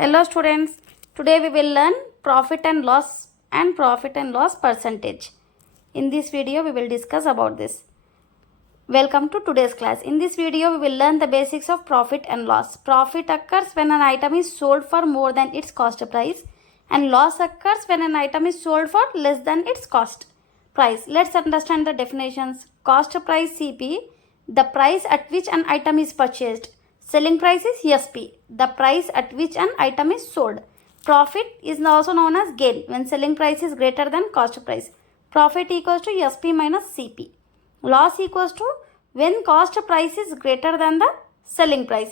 Hello students, today we will learn profit and loss percentage. In this video we will discuss about this. Welcome to today's class. In this video we will learn the basics of profit and loss. Profit occurs when an item is sold for more than its cost price and loss occurs when an item is sold for less than its cost price. Let's understand the definitions. Cost price CP, the price at which an item is purchased. Selling price is SP, the price at which an item is sold. Profit is also known as gain when selling price is greater than cost price. Profit equals to SP minus CP. Loss equals to when cost price is greater than the selling price.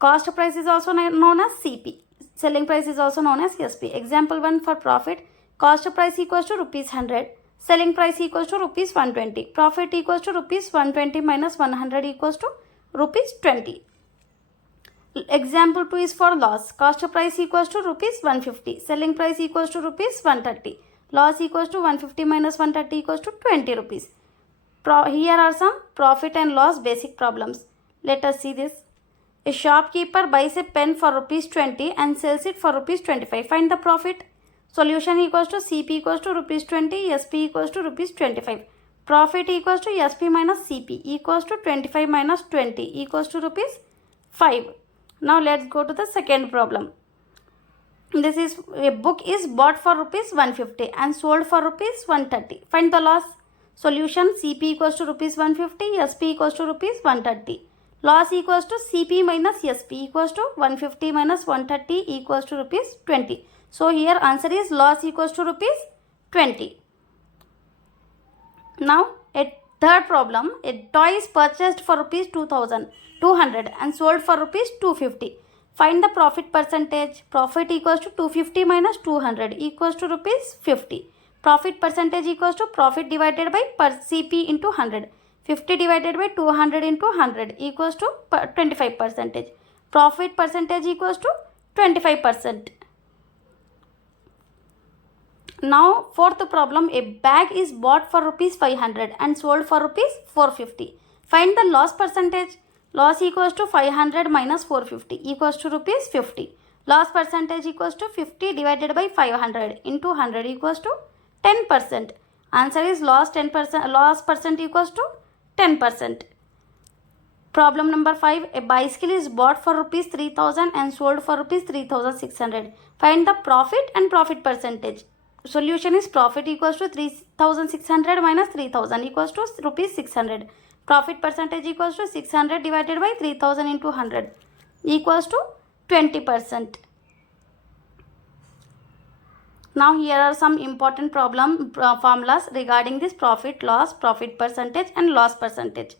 Cost price is also known as CP. Selling price is also known as SP. Example 1 for profit. Cost price equals to rupees 100. Selling price equals to rupees 120. Profit equals to rupees 120 minus 100 equals to rupees 20. Example 2 is for loss. Cost price equals to rupees 150. Selling price equals to rupees 130. Loss equals to 150 minus 130 equals to 20 rupees. Here are some profit and loss basic problems. Let us see this. A shopkeeper buys a pen for rupees 20 and sells it for rupees 25. Find the profit. Solution equals to CP equals to rupees 20, SP equals to rupees 25. Profit equals to SP minus CP equals to 25 minus 20 equals to rupees 5. Now let's go to the second problem. This is a book is bought for rupees 150 and sold for rupees 130. Find the loss. Solution CP equals to rupees 150, SP equals to rupees 130. Loss equals to CP minus SP equals to 150 minus 130 equals to rupees 20. So here answer is loss equals to rupees 20. Now a third problem, a toy is purchased for rupees 200 and sold for rupees 250. Find the profit percentage. Profit equals to 250 minus 200 equals to rupees 50. Profit percentage equals to profit divided by CP into 100. 50 divided by 200 into 100 equals to 25%. Profit percentage equals to 25%. Now fourth problem, a bag is bought for rupees 500 and sold for rupees 450. Find the loss percentage. Loss equals to 500 minus 450 equals to rupees 50. Loss percentage equals to 50 divided by 500 into 100 equals to 10%. Answer is loss 10%. Loss percent equals to 10%. Problem number 5. A bicycle is bought for rupees 3000 and sold for rupees 3600. Find the profit and profit percentage. Solution is profit equals to 3600 minus 3000 equals to rupees 600. Profit percentage equals to 600 divided by 3000 into 100 equals to 20%. Now here are some important formulas regarding this profit, loss, profit percentage and loss percentage.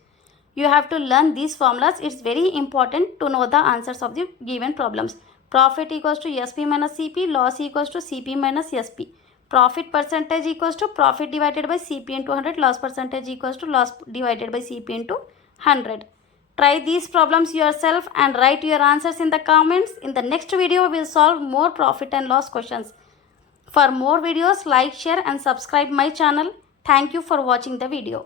You have to learn these formulas. It's very important to know the answers of the given problems. Profit equals to SP minus CP, loss equals to CP minus SP. Profit percentage equals to profit divided by CP into 100, loss percentage equals to loss divided by CP into 100. Try these problems yourself and write your answers in the comments. In the next video, we will solve more profit and loss questions. For more videos, like, share and subscribe my channel. Thank you for watching the video.